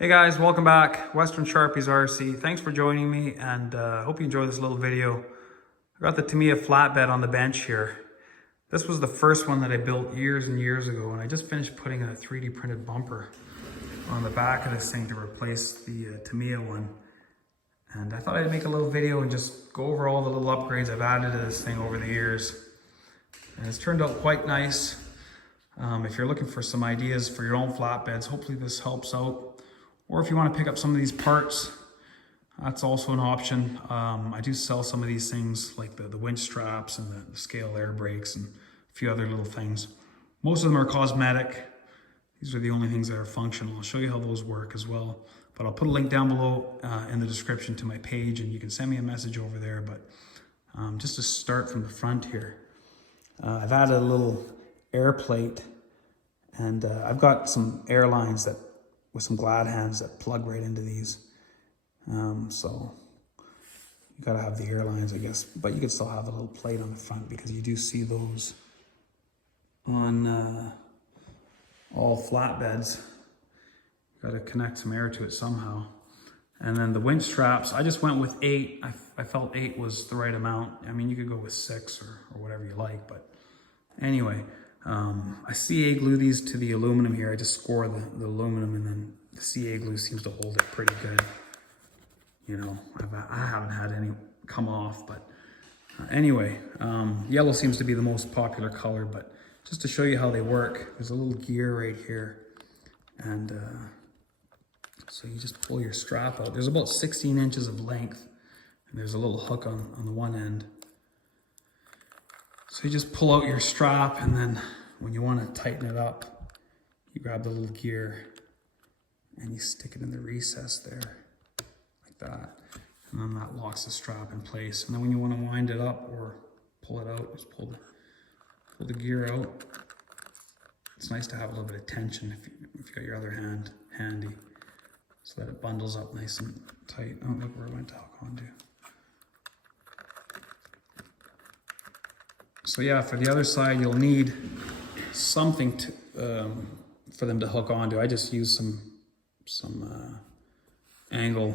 Hey guys, welcome back. Western Sharpies RC. Thanks for joining me, and hope you enjoy this little video. I got the Tamiya flatbed on the bench here. This was the first one that I built years and years ago, and I just finished putting a 3D printed bumper on the back of this thing to replace the Tamiya one. And I thought I'd make a little video and just go over all the little upgrades I've added to this thing over the years. And it's turned out quite nice. If you're looking for some ideas for your own flatbeds, hopefully this helps out. Or if you want to pick up some of these parts, that's also an option. I do sell some of these things like the winch straps and the scale air brakes and a few other little things. Most of them are cosmetic. These are the only things that are functional. I'll show you how those work as well. But I'll put a link down below in the description to my page, and you can send me a message over there. But just to start from the front here, I've added a little air plate, and I've got some air lines that with some glad hands that plug right into these. So you gotta have the airlines, I guess, but you could still have a little plate on the front because you do see those on all flatbeds. You gotta connect some air to it somehow. And then the winch straps, I just went with 8. I felt 8 was the right amount. I mean, you could go with 6 or whatever you like, but anyway, I CA glue these to the aluminum here. I just score the aluminum, and then the CA glue seems to hold it pretty good. You know, I haven't had any come off, but anyway, yellow seems to be the most popular color, but just to show you how they work, there's a little gear right here. And so you just pull your strap out. There's about 16 inches of length, and there's a little hook on the one end. So you just pull out your strap, and then when you want to tighten it up, you grab the little gear and you stick it in the recess there, like that. And then that locks the strap in place. And then when you want to wind it up or pull it out, just pull the gear out. It's nice to have a little bit of tension if you got your other hand handy, so that it bundles up nice and tight. Oh, look where it went to hook onto. So yeah, for the other side, you'll need something to, for them to hook onto. I just use some angle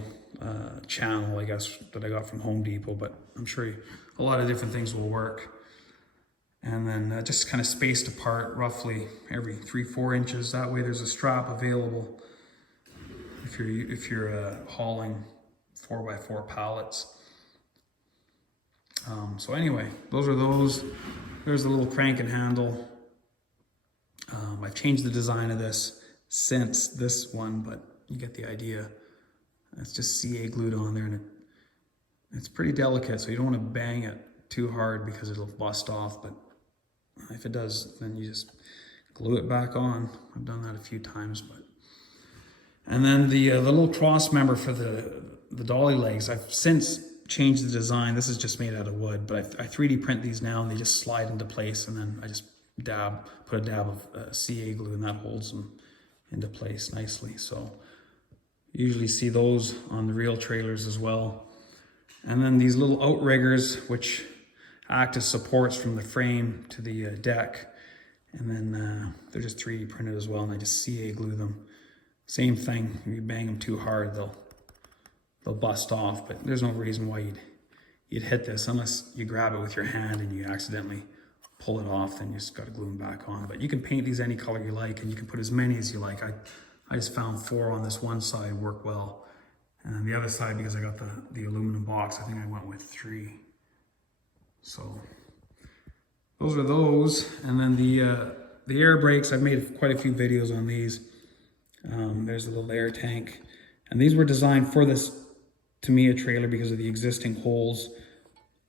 channel, I guess, that I got from Home Depot, but I'm sure a lot of different things will work. And then just kind of spaced apart roughly every 3-4 inches. That way there's a strap available if you're hauling 4x4 pallets. So anyway, those are those. There's the little crank and handle. I've changed the design of this since this one, but you get the idea. It's just CA glued on there, and it's pretty delicate, so you don't want to bang it too hard because it'll bust off, but if it does, then you just glue it back on. I've done that a few times, but. And then the little cross member for the dolly legs, I've since changed the design. This is just made out of wood, but I 3D print these now, and they just slide into place, and then I just put a dab of CA glue, and that holds them into place nicely. So you usually see those on the real trailers as well. And then these little outriggers, which act as supports from the frame to the deck, and then they're just 3D printed as well, and I just CA glue them. Same thing, if you bang them too hard, they'll bust off, but there's no reason why you'd hit this unless you grab it with your hand and you accidentally pull it off, then you just got to glue them back on. But you can paint these any color you like, and you can put as many as you like. I just found 4 on this one side work well, and then the other side, because I got the aluminum box, I think I went with 3. So those are those. And then the air brakes, I've made quite a few videos on these. There's a little air tank, and these were designed for this Tamiya trailer because of the existing holes,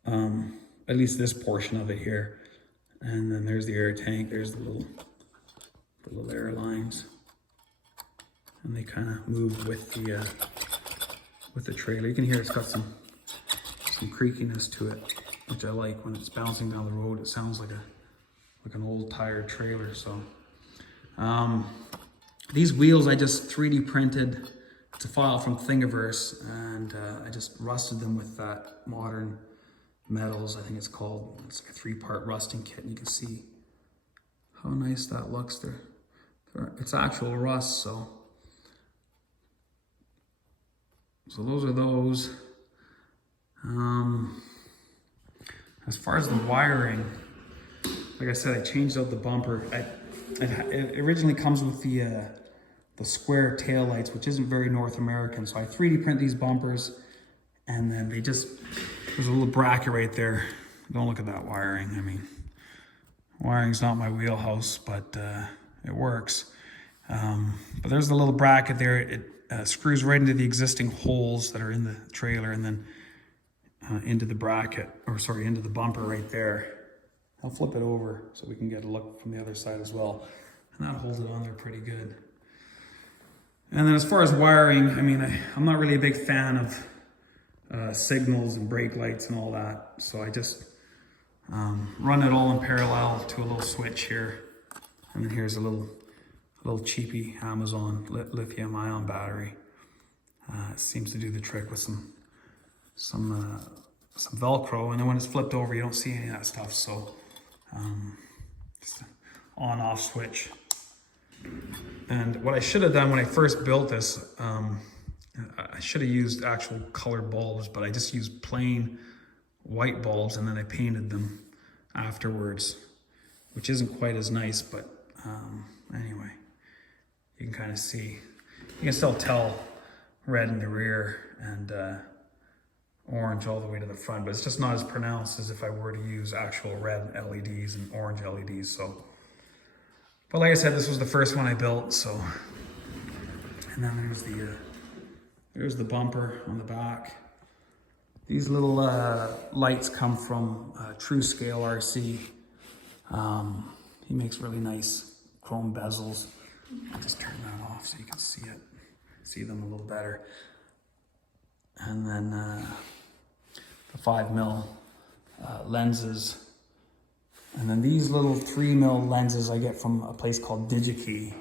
at least this portion of it here. And then there's the air tank, there's the little air lines, and they kind of move with the trailer. You can hear it's got some creakiness to it, which I like. When it's bouncing down the road, it sounds like an old tired trailer. So these wheels I just 3D printed. It's a file from Thingiverse, and I just rusted them with that Modern Metals, I think it's called. It's like a 3-part rusting kit, and you can see how nice that looks there. It's actual rust, so So those are those. As far as the wiring, like I said, I changed out the bumper. It originally comes with the square tail lights, which isn't very North American. So I 3D print these bumpers, and then there's a little bracket right there. Don't look at that wiring. I mean, wiring's not my wheelhouse, but it works. But there's the little bracket there. It screws right into the existing holes that are in the trailer, and then into the bracket, or sorry, into the bumper right there. I'll flip it over so we can get a look from the other side as well. And that holds it on there pretty good. And then as far as wiring, I mean, I'm not really a big fan of signals and brake lights and all that. So I just run it all in parallel to a little switch here. And then here's a little cheapy Amazon lithium ion battery. It seems to do the trick with some Velcro, and then when it's flipped over, you don't see any of that stuff. So just an on-off switch. And what I should have done when I first built this, I should have used actual colored bulbs, but I just used plain white bulbs, and then I painted them afterwards, which isn't quite as nice, but anyway, you can kind of see, you can still tell red in the rear and orange all the way to the front, but it's just not as pronounced as if I were to use actual red LEDs and orange LEDs. So, but like I said, this was the first one I built. So, and then there's the bumper on the back. These little lights come from True Scale RC. He makes really nice chrome bezels. I'll just turn that off so you can see them a little better. And then the 5mm lenses. And then these little 3mm lenses I get from a place called DigiKey,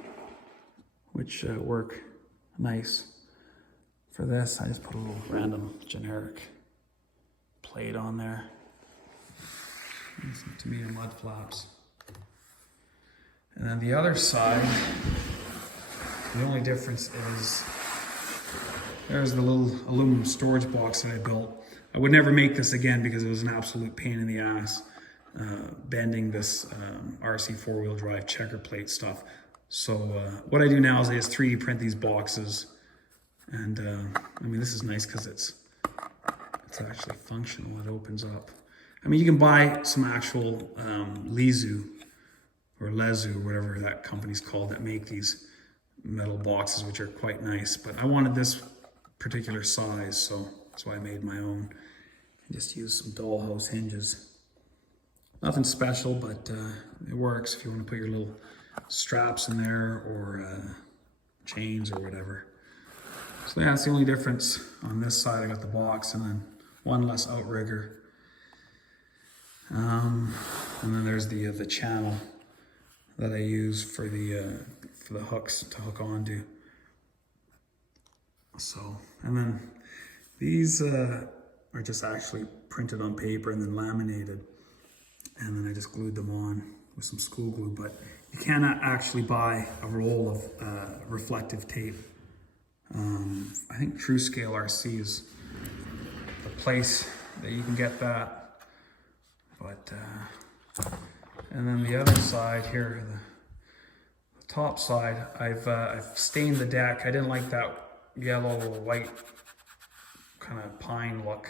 which work nice. For this, I just put a little random generic plate on there. And some Tamiya mud flaps. And then the other side, the only difference is there's the little aluminum storage box that I built. I would never make this again because it was an absolute pain in the ass bending this RC four-wheel drive checker plate stuff. So what I do now is I just 3D print these boxes, and I mean, this is nice because it's actually functional. It opens up. I mean, you can buy some actual Lezu or Lezu, or whatever that company's called, that make these metal boxes, which are quite nice. But I wanted this particular size, so that's why I made my own. I just used some dollhouse hinges. Nothing special, but it works if you want to put your little straps in there, or chains or whatever. So yeah, that's the only difference. On this side I got the box, and then one less outrigger. And then there's the channel that I use for the hooks to hook onto. So, and then these are just actually printed on paper and then laminated, and then I just glued them on with some school glue. But you cannot actually buy a roll of reflective tape. I think True Scale RC is the place that you can get that. But and then the other side here, the top side, I've stained the deck. I didn't like that yellow white kind of pine look,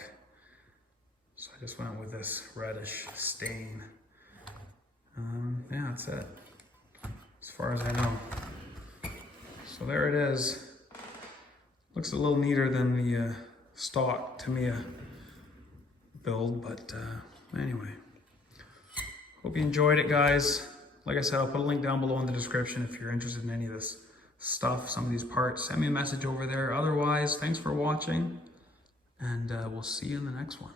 so I just went with this reddish stain. Yeah, that's it as far as I know. So there it is. Looks a little neater than the stock Tamiya build, but anyway, hope you enjoyed it, guys. Like I said, I'll put a link down below in the description if you're interested in any of this stuff, some of these parts. Send me a message over there. Otherwise, thanks for watching, and we'll see you in the next one.